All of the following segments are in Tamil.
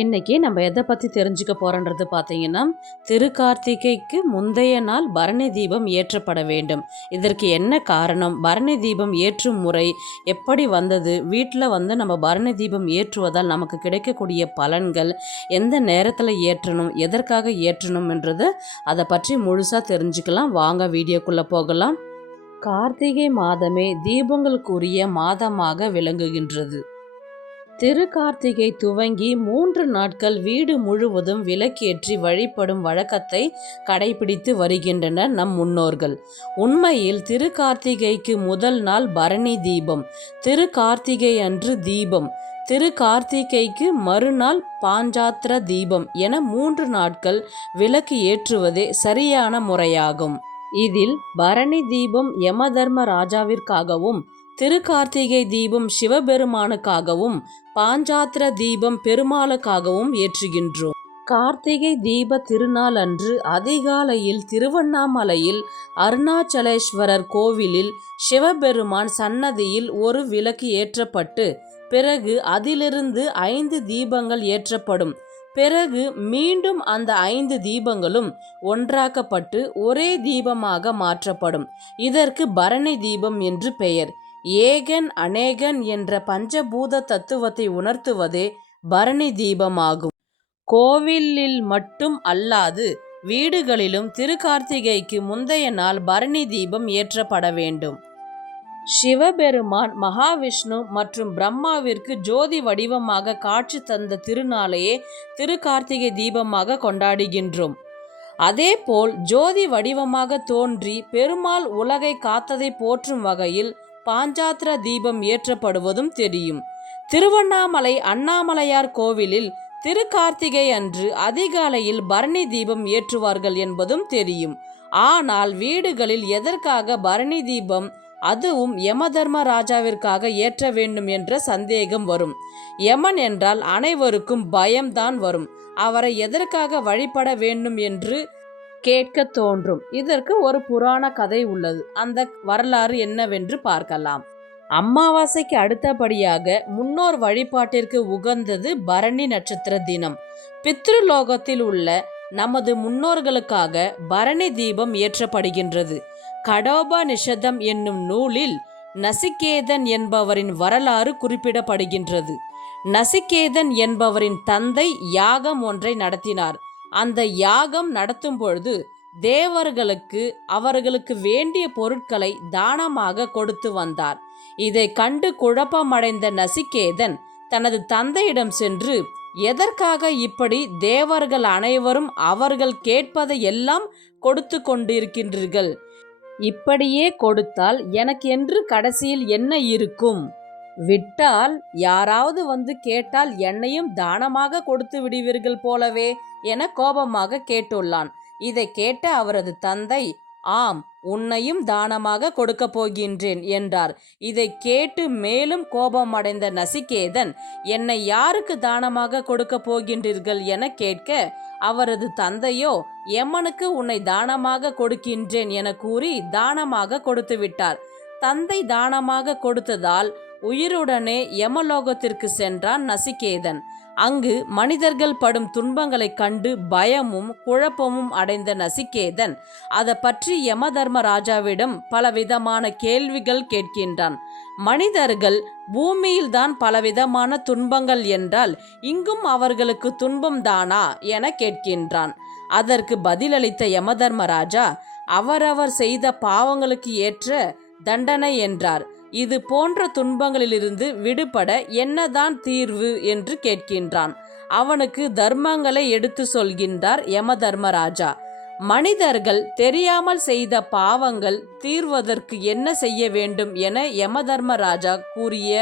இன்னைக்கு நம்ம எதை பற்றி தெரிஞ்சுக்க போகிறோன்றது பார்த்தீங்கன்னா திருக்கார்த்திகைக்கு முந்தைய நாள் பரணி தீபம் ஏற்றப்பட வேண்டும். இதற்கு என்ன காரணம்? பரணி தீபம் ஏற்றும் முறை எப்படி வந்தது? வீட்டில் வந்து நம்ம பரணி தீபம் ஏற்றுவதால் நமக்கு கிடைக்கக்கூடிய பலன்கள் எந்த நேரத்தில் ஏற்றணும்? எதற்காக ஏற்றணும்ன்றது அதை பற்றி முழுசாக தெரிஞ்சுக்கலாம். வாங்க வீடியோக்குள்ளே போகலாம். கார்த்திகை மாதமே தீபங்களுக்குரிய மாதமாக விளங்குகின்றது. திருக்கார்த்திகை துவங்கி மூன்று நாட்கள் வீடு முழுவதும் விளக்கேற்றி வழிபடும் வழக்கத்தை கடைபிடித்து வருகின்றனர் நம் முன்னோர்கள். உண்மையில் திருக்கார்த்திகைக்கு முதல் நாள் பரணி தீபம். திருக்கார்த்திகை அன்று தீபம். திரு கார்த்திகைக்கு மறுநாள் பாஞ்சாத்திர தீபம் என மூன்று நாட்கள் விளக்கு ஏற்றுவதே சரியான முறையாகும். இதில் பரணி தீபம் யமதர்ம ராஜாவிற்காகவும் திருக்கார்த்திகை தீபம் சிவபெருமானுக்காகவும் பாஞ்சாத்திர தீபம் பெருமாளுக்காகவும் ஏற்றுகின்றோம். கார்த்திகை தீப திருநாள் அன்று அதிகாலையில் திருவண்ணாமலையில் அருணாச்சலேஸ்வரர் கோவிலில் சிவபெருமான் சன்னதியில் ஒரு விளக்கு ஏற்றப்பட்டு பிறகு அதிலிருந்து ஐந்து தீபங்கள் ஏற்றப்படும். பிறகு மீண்டும் அந்த ஐந்து தீபங்களும் ஒன்றாக்கப்பட்டு ஒரே தீபமாக மாற்றப்படும். இதற்கு பரணி தீபம் என்று பெயர். ஏகன் அநேகன் என்ற பஞ்சபூத தத்துவத்தை உணர்த்துவதே பரணி தீபமாகும். கோவிலில் மட்டும் அல்லாது வீடுகளிலும் திருக்கார்த்திகைக்கு முந்தைய நாள் பரணி தீபம் ஏற்றப்பட வேண்டும். சிவபெருமான் மகாவிஷ்ணு மற்றும் பிரம்மாவிற்கு ஜோதி வடிவமாக காட்சி தந்த திருநாளையே திருக்கார்த்திகை தீபமாக கொண்டாடுகின்றோம். அதேபோல் ஜோதி வடிவமாக தோன்றி பெருமாள் உலகை காத்ததை போற்றும் வகையில் பாஞ்சாத்திர தீபம் ஏற்றப்படுவதும் தெரியும். திருவண்ணாமலை அண்ணாமலையார் கோவிலில் திருக்கார்த்திகை அன்று அதிகாலையில் பரணி தீபம் ஏற்றுவார்கள் என்பதும் தெரியும். ஆனால் வீடுகளில் எதற்காக பரணி தீபம் அதுவும் யமதர்ம ராஜாவிற்காக ஏற்ற வேண்டும் என்ற சந்தேகம் வரும். யமன் என்றால் அனைவருக்கும் பயம்தான் வரும். அவரை எதற்காக வழிபட வேண்டும் என்று கேட்க தோன்றும். இதற்கு ஒரு புராண கதை உள்ளது. அந்த வரலாறு என்னவென்று பார்க்கலாம். அமாவாசைக்கு அடுத்தபடியாக முன்னோர் வழிபாட்டிற்கு உகந்தது பரணி நட்சத்திர தினம். பித்ருலோகத்தில் உள்ள நமது முன்னோர்களுக்காக பரணி தீபம் ஏற்றப்படுகின்றது. கடோபநிஷதம் என்னும் நூலில் நசிகேதன் என்பவரின் வரலாறு குறிப்பிடப்படுகின்றது. நசிகேதன் என்பவரின் தந்தை யாகம் ஒன்றை நடத்தினார். அந்த யாகம் நடத்தும் பொழுது தேவர்களுக்கு அவர்களுக்கு வேண்டிய பொருட்களை தானமாக கொடுத்து வந்தார். இதை கண்டு குழப்பமடைந்த நசிகேதன் தனது தந்தையிடம் சென்று எதற்காக இப்படி தேவர்கள் அனைவரும் அவர்கள் கேட்பதை எல்லாம் கொடுத்து கொண்டிருக்கின்றீர்கள்? இப்படியே கொடுத்தால் எனக்கு என்று கடைசியில் என்ன இருக்கும்? விட்டால் யாராவது வந்து கேட்டால் என்னையும் தானமாக கொடுத்து விடுவீர்கள் போலவே என கோபமாக கேட்டுள்ளான். இதை கேட்ட அவரது தந்தை ஆம் உன்னையும் தானமாக கொடுக்கப் போகின்றேன் என்றார். இதை கேட்டு மேலும் கோபமடைந்த நசிகேதன் என்னை யாருக்கு தானமாக கொடுக்கப் போகின்றீர்கள் என கேட்க அவரது தந்தையோ எம்மனுக்கு உன்னை தானமாக கொடுக்கின்றேன் என கூறி தானமாக கொடுத்து விட்டார். தந்தை தானமாக கொடுத்ததால் உயிருடனே யமலோகத்திற்கு சென்றான் நசிகேதன். அங்கு மனிதர்கள் படும் துன்பங்களைக் கண்டு பயமும் குழப்பமும் அடைந்த நசிகேதன் அதை பற்றி யமதர்மராஜாவிடம் பலவிதமான கேள்விகள் கேட்கின்றான். மனிதர்கள் பூமியில்தான் பலவிதமான துன்பங்கள் என்றால் இங்கும் அவர்களுக்கு துன்பம் தானா என கேட்கின்றான். அதற்கு பதிலளித்த யமதர்மராஜா அவரவர் செய்த பாவங்களுக்கு ஏற்ற தண்டனை என்றார். இது போன்ற துன்பங்களிலிருந்து விடுபட என்னதான் தீர்வு என்று கேட்கின்றான். அவனுக்கு தர்மங்களை எடுத்து சொல்கின்றார் யம தர்மராஜா மனிதர்கள் தெரியாமல் செய்த பாவங்கள் தீர்வதற்கு என்ன செய்ய வேண்டும் என யமதர்மராஜா கூறிய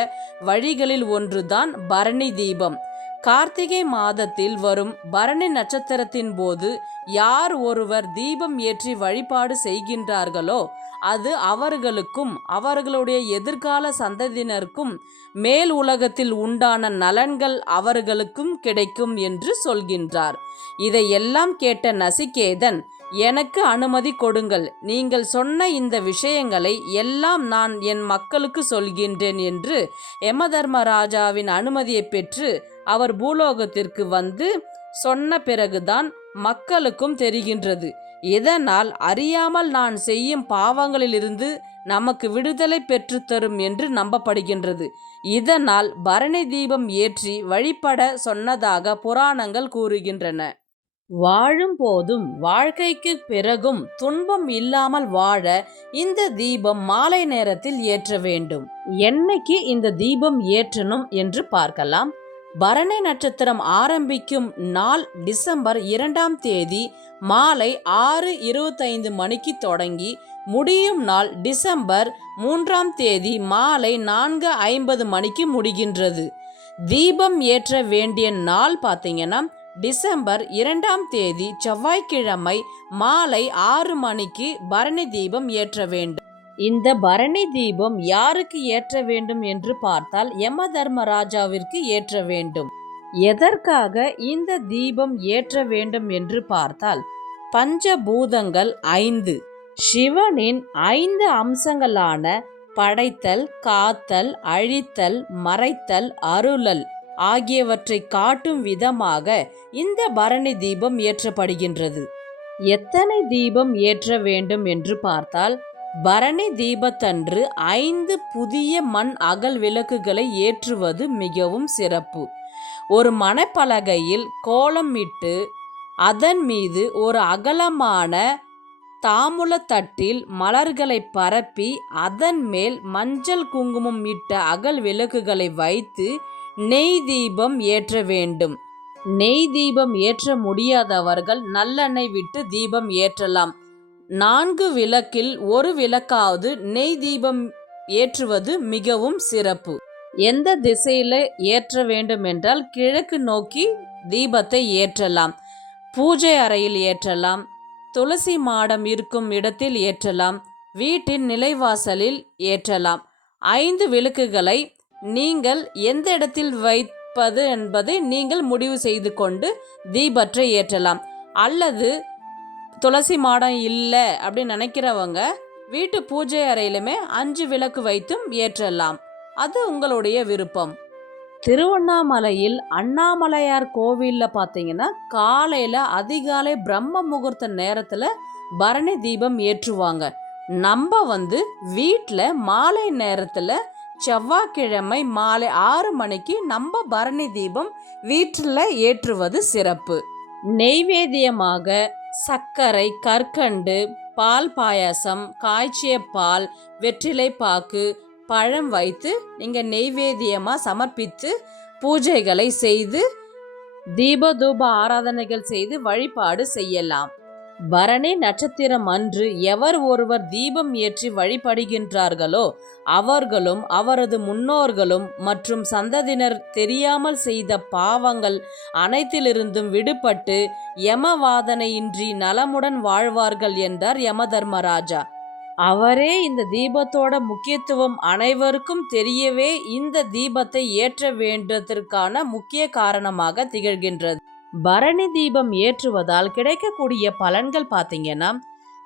வழிகளில் ஒன்றுதான் பரணி தீபம். கார்த்திகை மாதத்தில் வரும் பரணி நட்சத்திரத்தின் போது யார் ஒருவர் தீபம் ஏற்றி வழிபாடு செய்கின்றார்களோ அது அவர்களுக்கும் அவர்களுடைய எதிர்கால சந்ததியினருக்கும் மேல் உலகத்தில் உண்டான நலன்கள் அவர்களுக்கும் கிடைக்கும் என்று சொல்கின்றார். இதையெல்லாம் கேட்ட நசிகேதன் எனக்கு அனுமதி கொடுங்கள். நீங்கள் சொன்ன இந்த விஷயங்களை எல்லாம் நான் என் மக்களுக்கு சொல்கின்றேன் என்று யமதர்மராஜாவின் அனுமதியை பெற்று அவர் பூலோகத்திற்கு வந்து சொன்ன பிறகுதான் மக்களுக்கும் தெரிகின்றது. இதனால் அறியாமல் நான் செய்யும் பாவங்களிலிருந்து நமக்கு விடுதலை பெற்றுத்தரும் என்று நம்பப்படுகின்றது. இதனால் பரணி தீபம் ஏற்றி வழிபட சொன்னதாக புராணங்கள் கூறுகின்றன. வாழும் போதும் வாழ்க்கைக்கு பிறகும் துன்பம் இல்லாமல் வாழ இந்த தீபம் மாலை நேரத்தில் ஏற்ற வேண்டும். என்னைக்கு இந்த தீபம் ஏற்றணும் என்று பார்க்கலாம். பரணி நட்சத்திரம் ஆரம்பிக்கும் நாள் டிசம்பர் இரண்டாம் தேதி மாலை ஆறு இருபத்தைந்து மணிக்கு தொடங்கி முடியும் நாள் டிசம்பர் மூன்றாம் தேதி மாலை நான்கு ஐம்பது மணிக்கு முடிகின்றது. தீபம் ஏற்ற வேண்டிய நாள் பார்த்தீங்கன்னா டிசம்பர் இரண்டாம் தேதி செவ்வாய்க்கிழமை மாலை ஆறு மணிக்கு பரணி தீபம் ஏற்ற வேண்டும். இந்த பரணி தீபம் யாருக்கு ஏற்ற வேண்டும் என்று பார்த்தால் யம தர்மராஜாவிற்கு ஏற்ற வேண்டும். எதற்காக இந்த தீபம் ஏற்ற வேண்டும் என்று பார்த்தால் பஞ்சபூதங்கள் ஐந்து சிவனின் ஐந்து அம்சங்களான படைத்தல் காத்தல் அழித்தல் மறைத்தல் அருளல் ஆகியவற்றை காட்டும் விதமாக இந்த பரணி தீபம் ஏற்றப்படுகின்றது. எத்தனை தீபம் ஏற்ற வேண்டும் என்று பார்த்தால் பரணி தீபத்தன்று ஐந்து புதிய மண் அகல் விளக்குகளை ஏற்றுவது மிகவும் சிறப்பு. ஒரு மணப்பலகையில் கோலம் இட்டு அதன் மீது ஒரு அகலமான தாமுலத்தட்டில் மலர்களை பரப்பி அதன் மேல் மஞ்சள் குங்குமம் இட்ட அகல் விளக்குகளை வைத்து நெய் தீபம் ஏற்ற வேண்டும். நெய் தீபம் ஏற்ற முடியாதவர்கள் நல்லெண்ணெய் விட்டு தீபம் ஏற்றலாம். நான்கு விளக்கில் ஒரு விளக்காவது நெய் தீபம் ஏற்றுவது மிகவும் சிறப்பு. எந்த திசையில ஏற்ற வேண்டும் என்றால் கிழக்கு நோக்கி தீபத்தை ஏற்றலாம். பூஜை அறையில் ஏற்றலாம். துளசி மாடம் இருக்கும் இடத்தில் ஏற்றலாம். வீட்டின் நிலைவாசலில் ஏற்றலாம். ஐந்து விளக்குகளை நீங்கள் எந்த இடத்தில் வைப்பது என்பதை நீங்கள் முடிவு செய்து கொண்டு தீபற்றை ஏற்றலாம். அல்லது துளசி மாடம் இல்லை அப்படின்னு நினைக்கிறவங்க வீட்டு பூஜை அறையிலுமே அஞ்சு விளக்கு வைத்தும் ஏற்றலாம். அது உங்களுடைய விருப்பம். திருவண்ணாமலையில் அண்ணாமலையார் கோவிலில் பார்த்தீங்கன்னா காலையில் அதிகாலை பிரம்ம முகூர்த்த நேரத்தில் பரணி தீபம் ஏற்றுவாங்க. நம்ம வந்து வீட்டில் மாலை நேரத்தில் செவ்வாய்க்கிழமை மாலை ஆறு மணிக்கு நம்ம பரணி தீபம் வீட்டில் ஏற்றுவது சிறப்பு. நெய்வேத்தியமாக சர்க்கரை கற்கண்டு பால் பாயாசம் காய்ச்சிய பால் வெற்றிலை பாக்கு பழம் வைத்து நீங்கள் நெய்வேத்தியமாக சமர்ப்பித்து பூஜைகளை செய்து தீப தூப ஆராதனைகள் செய்து வழிபாடு செய்யலாம். பரணி நட்சத்திரம் அன்று எவர் ஒருவர் தீபம் ஏற்றி வழிபடுகின்றார்களோ அவர்களும் அவரது முன்னோர்களும் மற்றும் சந்ததியினர் தெரியாமல் செய்த பாவங்கள் அனைத்திலிருந்தும் விடுபட்டு யமவாதனையின்றி நலமுடன் வாழ்வார்கள் என்றார் யமதர்மராஜா. அவரே இந்த தீபத்தோட முக்கியத்துவம் அனைவருக்கும் தெரியவே இந்த தீபத்தை ஏற்ற வேண்டதற்கான முக்கிய காரணமாக திகழ்கின்றது. பரணி தீபம் ஏற்றுவதால் கிடைக்கக்கூடிய பலன்கள் பார்த்தீங்கன்னா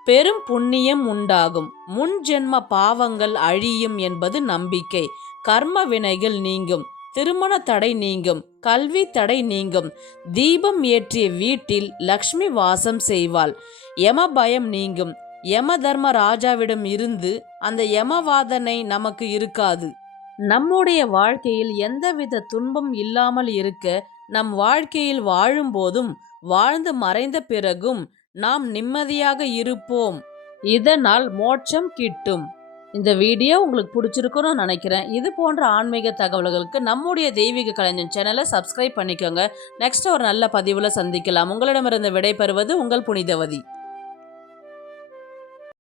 பெரும் புண்ணியம் உண்டாகும். முன் ஜென்ம பாவங்கள் அழியும் என்பது நம்பிக்கை. கர்ம வினைகள் நீங்கும். திருமண தடை நீங்கும். கல்வி தடை நீங்கும். தீபம் ஏற்றிய வீட்டில் லக்ஷ்மி வாசம் செய்வாள். யம பயம் நீங்கும். யம தர்ம ராஜாவிடம் இருந்து அந்த யமவாதனை நமக்கு இருக்காது. நம்முடைய வாழ்க்கையில் எந்தவித துன்பம் இல்லாமல் இருக்க நம் வாழ்க்கையில் வாழும்போதும் வாழ்ந்து மறைந்த பிறகும் நாம் நிம்மதியாக இருப்போம். இதனால் மோட்சம் கிட்டும். இந்த வீடியோ உங்களுக்கு பிடிச்சிருக்குன்னு நினைக்கிறேன். இது போன்ற ஆன்மீக தகவல்களுக்கு நம்முடைய தெய்வீக கலைஞன் சேனலை சப்ஸ்கிரைப் பண்ணிக்கோங்க. நெக்ஸ்ட் ஒரு நல்ல பதிவில் சந்திக்கலாம். உங்களிடமிருந்து விடைபெறுவது உங்கள் புனிதவதி.